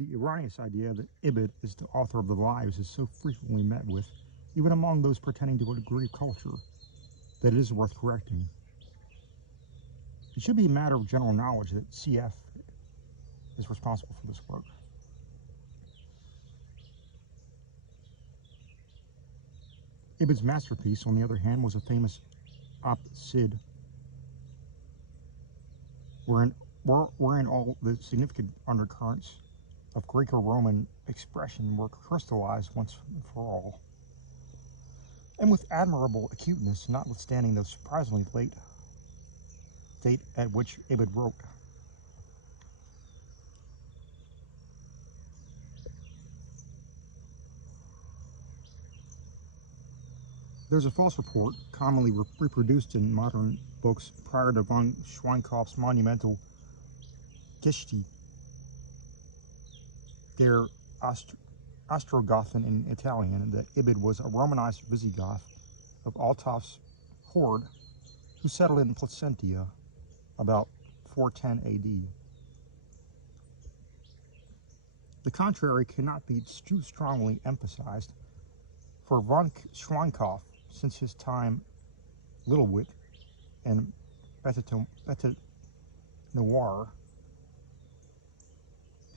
The erroneous idea that Ibid is the author of the Lives is so frequently met with, even among those pretending to a degree of culture, that it is worth correcting. It should be a matter of general knowledge that CF is responsible for this work. Ibid's masterpiece, on the other hand, was a famous Op-Cid, wherein all the significant undercurrents of Greco-Roman expression were crystallized once and for all, and with admirable acuteness, notwithstanding the surprisingly late date at which Ibid wrote. There's a false report, commonly reproduced in modern books prior to von Schweinkopf's monumental Geschichte der Ostrogothen in Italian, that Ibid was a Romanized Visigoth of Althoff's horde who settled in Placentia about 410 AD. The contrary cannot be too strongly emphasized, for von Schweinkopf, since his time, Littlewit and Bête Noire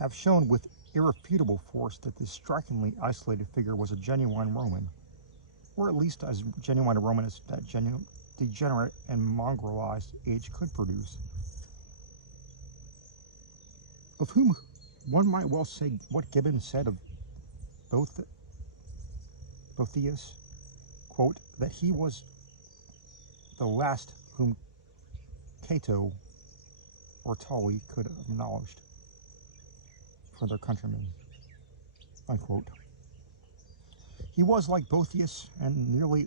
have shown with irrefutable force that this strikingly isolated figure was a genuine Roman, or at least as genuine a Roman as that degenerate and mongrelized age could produce, of whom one might well say what Gibbon said of Boethius, quote, that he was the last whom Cato or Tully could have acknowledged for their countrymen, unquote. He was, like Boethius and nearly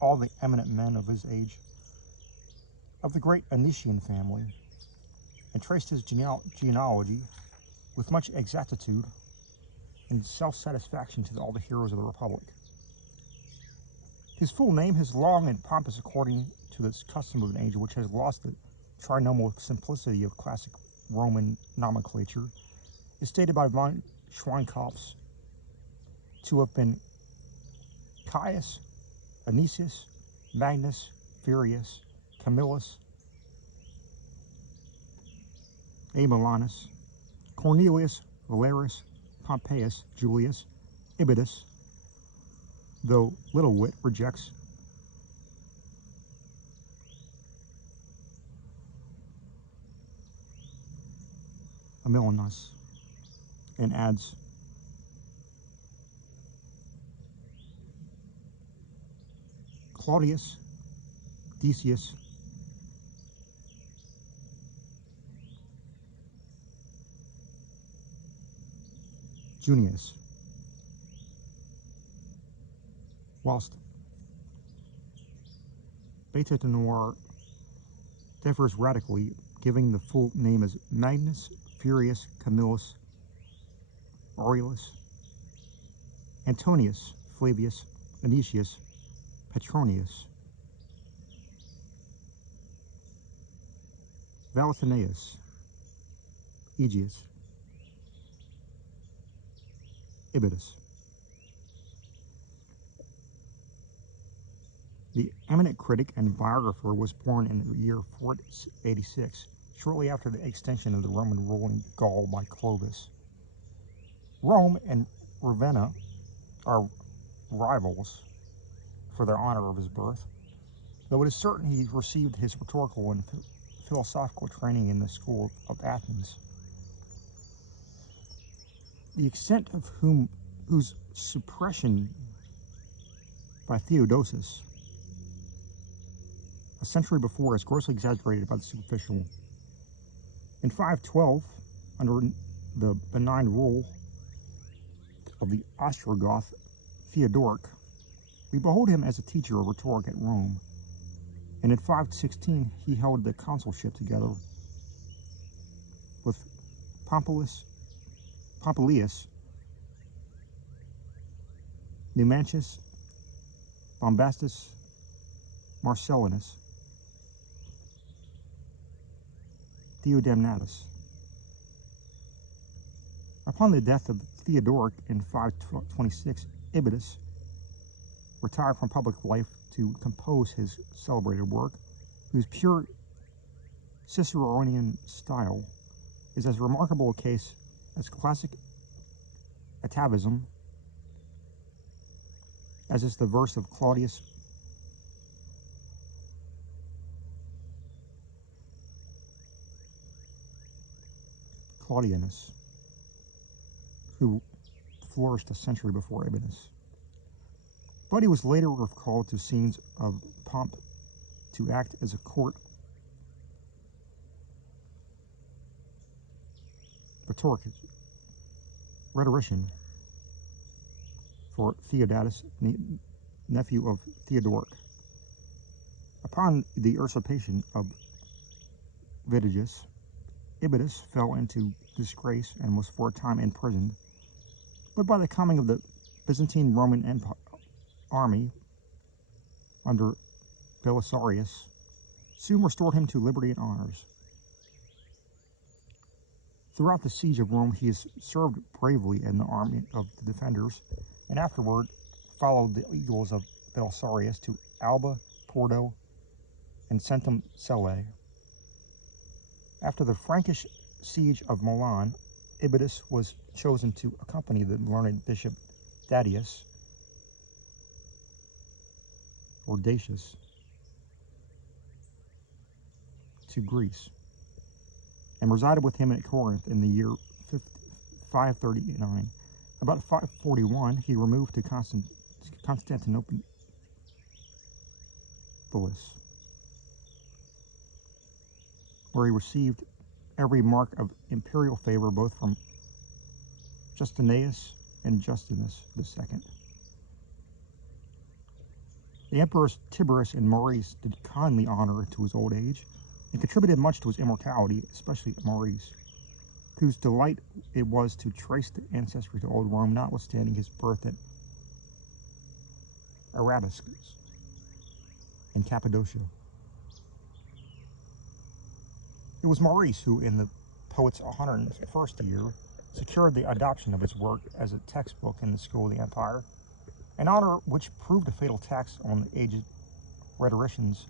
all the eminent men of his age, of the great Anician family, and traced his genealogy with much exactitude and self-satisfaction to all the heroes of the Republic. His full name, his long and pompous according to the custom of an age which has lost the trinomial simplicity of classic Roman nomenclature, is stated by von Schweinkopf to have been Caius, Anicius, Magnus, Furius, Camillus, Aemilanus, Cornelius, Valerius, Pompeius, Julius, Ibidus, though Littlewit rejects Aemilanus and adds Claudius, Decius, Junius, whilst Bête Noire differs radically, giving the full name as Magnus Furius Camillus Aurelius Antonius Flavius Anicius Petronius Valentinius Aegeus Ibidus. The eminent critic and biographer was born in the year 486, shortly after the extension of the Roman rule in Gaul by Clovis. Rome and Ravenna are rivals for their honor of his birth, though it is certain he received his rhetorical and philosophical training in the school of Athens. The extent of whose suppression by Theodosius a century before is grossly exaggerated by the superficial. In 512, under the benign rule of the Ostrogoth Theodoric, we behold him as a teacher of rhetoric at Rome, and in 516 he held the consulship together with Pompilius, Numantius, Bombastus, Marcellinus, Theodemnatus, Upon the death of Theodoric in 526, Ibid retired from public life to compose his celebrated work, whose pure Ciceronian style is as remarkable a case as classic atavism as is the verse of Claudianus, who flourished a century before Ibid. But he was later recalled to scenes of pomp to act as a court rhetorician for Theodatus, nephew of Theodoric. Upon the usurpation of Vitiges, Ibidus fell into disgrace and was for a time imprisoned, but by the coming of the Byzantine Roman Empire army under Belisarius soon restored him to liberty and honors. Throughout the siege of Rome, he has served bravely in the army of the defenders, and afterward followed the eagles of Belisarius to Alba, Porto, and Centum Cellae. After the Frankish siege of Milan, Ibidus was chosen to accompany the learned bishop Dadius, or Dacius, to Greece, and resided with him at Corinth in the year 539. About 541, he removed to Constantinople, where he received every mark of imperial favor both from Justinianus and Justinus II. The emperors Tiberius and Maurice did kindly honor to his old age, and contributed much to his immortality, especially Maurice, whose delight it was to trace the ancestry to old Rome, notwithstanding his birth at Arabiscus in Cappadocia. It was Maurice who, in the poet's 101st year, secured the adoption of his work as a textbook in the school of the empire, an honor which proved a fatal tax on the aged rhetorician's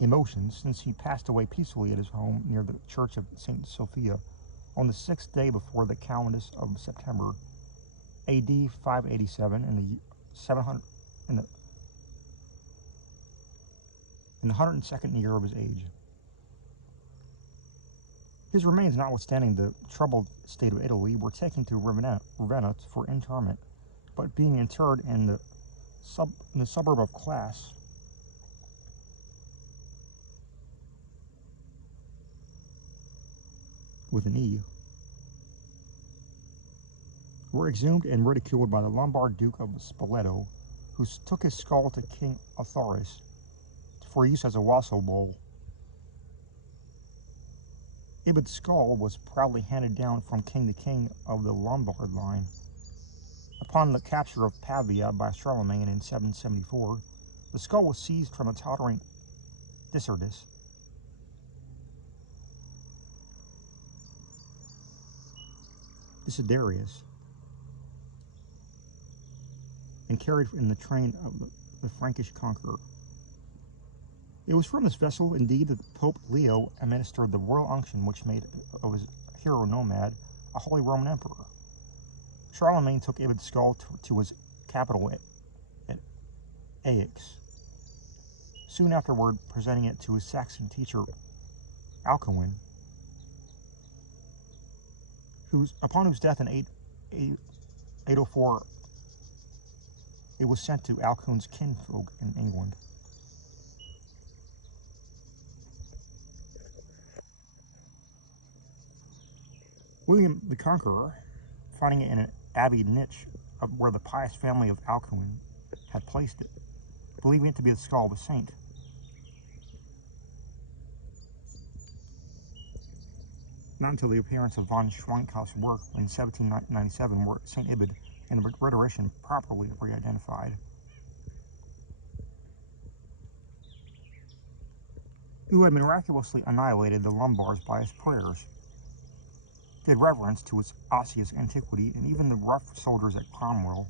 emotions, since he passed away peacefully at his home near the church of St. Sophia on the 6th day before the calendus of September, A.D. 587, in the 102nd year of his age. His remains, notwithstanding the troubled state of Italy, were taken to Ravenna for interment, but being interred in the suburb of Class, with an E, were exhumed and ridiculed by the Lombard Duke of Spoleto, who took his skull to King Otharis for use as a wassail bowl. Ibid's skull was proudly handed down from king to king of the Lombard line. Upon the capture of Pavia by Charlemagne in 774, the skull was seized from the tottering Desiderius and carried in the train of the Frankish conqueror. It was from this vessel, indeed, that Pope Leo administered the royal unction which made of his hero nomad a Holy Roman Emperor. Charlemagne took Ibid's skull to his capital at Aix, soon afterward presenting it to his Saxon teacher Alcuin, upon whose death in 804 it was sent to Alcuin's kinfolk in England. William the Conqueror, finding it in an abbey niche where the pious family of Alcuin had placed it, believing it to be the skull of a saint, not until the appearance of von Schwenkhaus' work in 1797 were St. Ibid and the rhetorician properly re-identified, who had miraculously annihilated the Lombards by his prayers. did reverence to its osseous antiquity, and even the rough soldiers at Cromwell.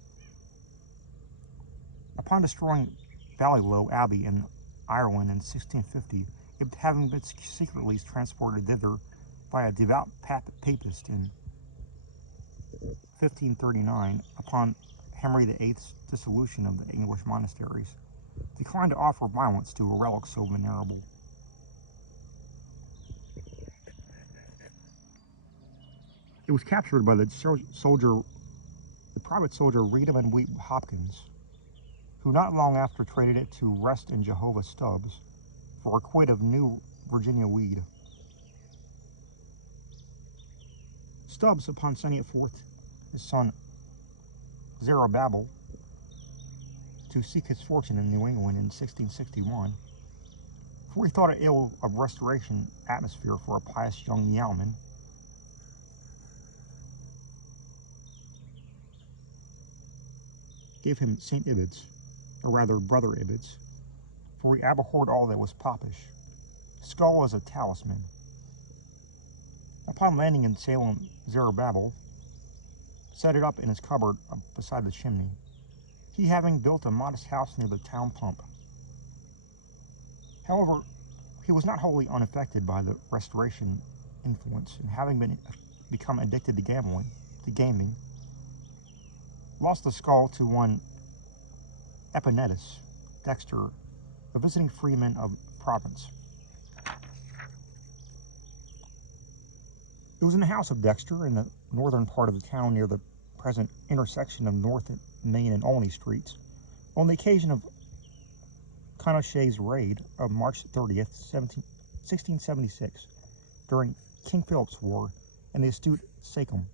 Upon destroying Ballylough Abbey in Ireland in 1650, it having been secretly transported thither by a devout papist in 1539, upon Henry VIII's dissolution of the English monasteries, declined to offer violence to a relic so venerable. It was captured by the private soldier Reedham and Wheat Hopkins, who not long after traded it to Rest and Jehovah Stubbs for a quid of New Virginia weed. Stubbs, upon sending it forth his son Zerubbabel to seek his fortune in New England in 1661, for he thought it ill of restoration atmosphere for a pious young yeoman, gave him St. Ibid's, or rather Brother Ibid's, for he abhorred all that was popish. Skull as a talisman. Upon landing in Salem, Zerubbabel set it up in his cupboard beside the chimney, he having built a modest house near the town pump. However, he was not wholly unaffected by the Restoration influence, and having become addicted to gaming, lost the skull to one Epinetus Dexter, a visiting freeman of Providence. It was in the house of Dexter in the northern part of the town near the present intersection of North Main and Olney Streets, on the occasion of Conochet's raid of March 30th, 1676, during King Philip's War, and the astute Sachem.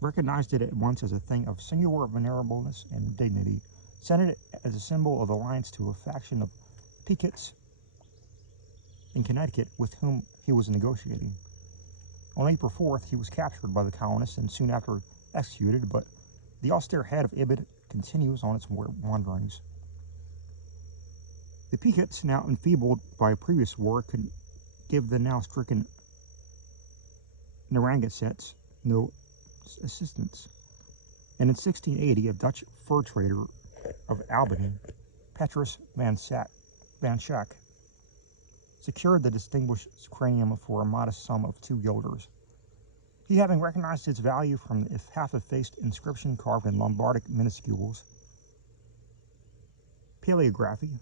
Recognized it at once as a thing of singular venerableness and dignity, sent it as a symbol of alliance to a faction of Pequots in Connecticut with whom he was negotiating. On April 4th, he was captured by the colonists and soon after executed, but the austere head of Ibid continues on its wanderings. The Pequots, now enfeebled by a previous war, could give the now stricken Narragansetts no assistance, and in 1680 a Dutch fur trader of Albany, Petrus van Schack, secured the distinguished cranium for a modest sum of 2 guilders. He, having recognized its value from the half-effaced inscription carved in Lombardic minuscules, paleography,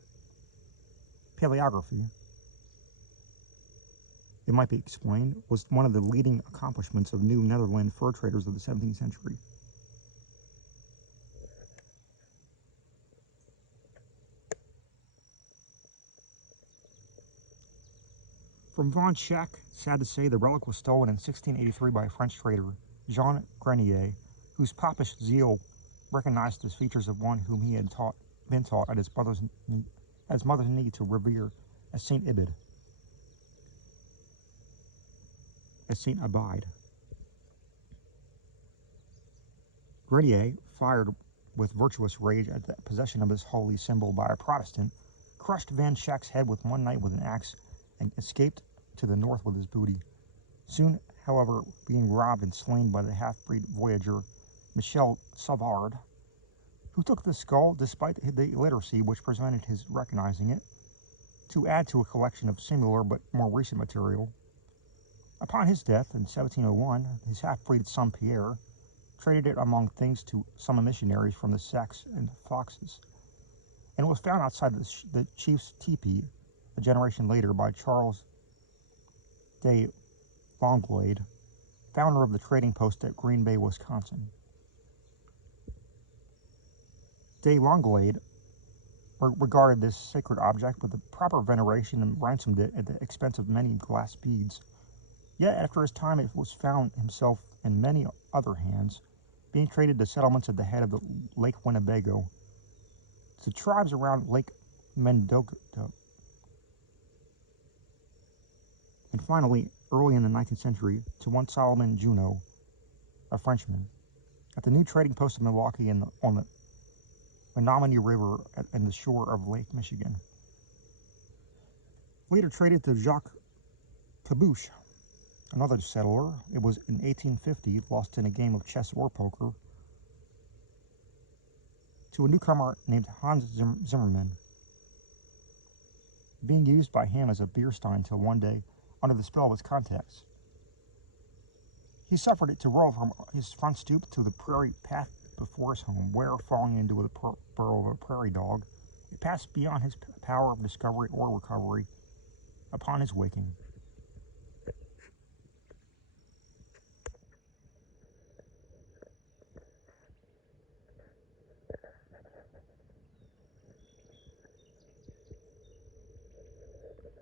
it might be explained, was one of the leading accomplishments of New Netherland fur traders of the 17th century. From Von Schack, sad to say, the relic was stolen in 1683 by a French trader, Jean Grenier, whose popish zeal recognized as features of one whom he had been taught at his mother's knee to revere as Saint Ibid, as Saint Abide. Grenier, fired with virtuous rage at the possession of this holy symbol by a Protestant, crushed Van Schack's head with one night with an axe and escaped to the north with his booty, soon, however, being robbed and slain by the half-breed voyager Michel Savard, who took the skull despite the illiteracy which prevented his recognizing it, to add to a collection of similar but more recent material. Upon his death in 1701, his half-breed son Pierre traded it among things to some missionaries from the Sacs and Foxes, and it was found outside the chief's teepee a generation later by Charles de Longlade, founder of the trading post at Green Bay, Wisconsin. De Longlade regarded this sacred object with the proper veneration and ransomed it at the expense of many glass beads. Yet after his time it was found himself in many other hands, being traded to settlements at the head of the Lake Winnebago, to tribes around Lake Mendocino, and finally, early in the 19th century, to one Solomon Juno, a Frenchman, at the new trading post of Milwaukee on the Menominee River and the shore of Lake Michigan. later traded to Jacques Cabouche, another settler. It was in 1850, lost in a game of chess or poker, to a newcomer named Hans Zimmermann, being used by him as a beer stein until one day, under the spell of its contents, he suffered it to roll from his front stoop to the prairie path before his home, where, falling into the burrow of a prairie dog, it passed beyond his power of discovery or recovery upon his waking.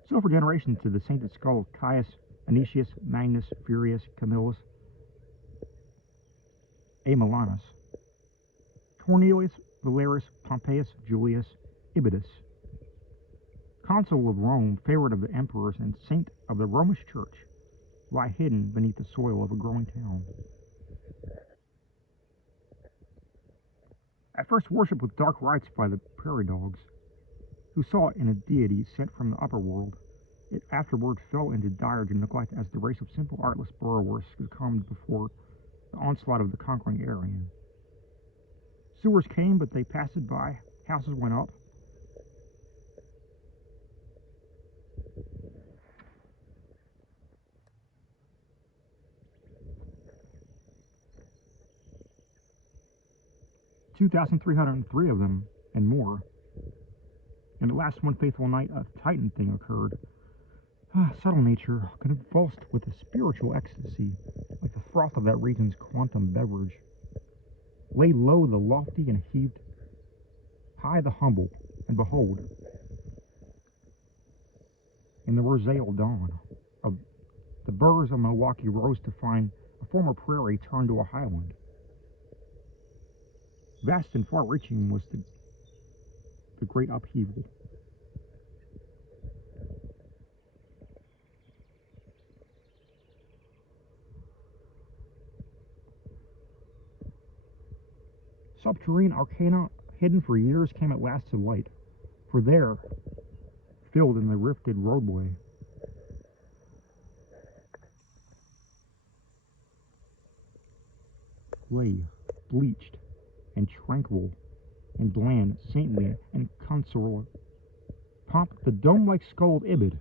So for generations to the sainted skull of Caius, Anicius, Magnus, Furius, Camillus, Aemilanus, Cornelius, Valerius, Pompeius, Julius, Ibidus, consul of Rome, favorite of the emperors, and saint of the Romish Church, lie hidden beneath the soil of a growing town. At first worshipped with dark rites by the prairie dogs, who saw it in a deity sent from the upper world, it afterward fell into dire neglect as the race of simple artless burrowers succumbed before the onslaught of the conquering Aryan. Sewers came, but they passed by. Houses went up. "2,303 of them, and more. And at last one faithful night a Titan thing occurred. Subtle nature, convulsed with a spiritual ecstasy, like the froth of that region's quantum beverage. Laid low the lofty and heaved high the humble, and behold, in the roseal dawn of the burrs of Milwaukee rose to find a former prairie turned to a highland. Vast and far-reaching was the great upheaval. Subterranean arcana, hidden for years, came at last to light, for there, filled in the rifted roadway, lay, bleached and tranquil and bland, saintly and consular, pomp the dome-like skull of Ibid,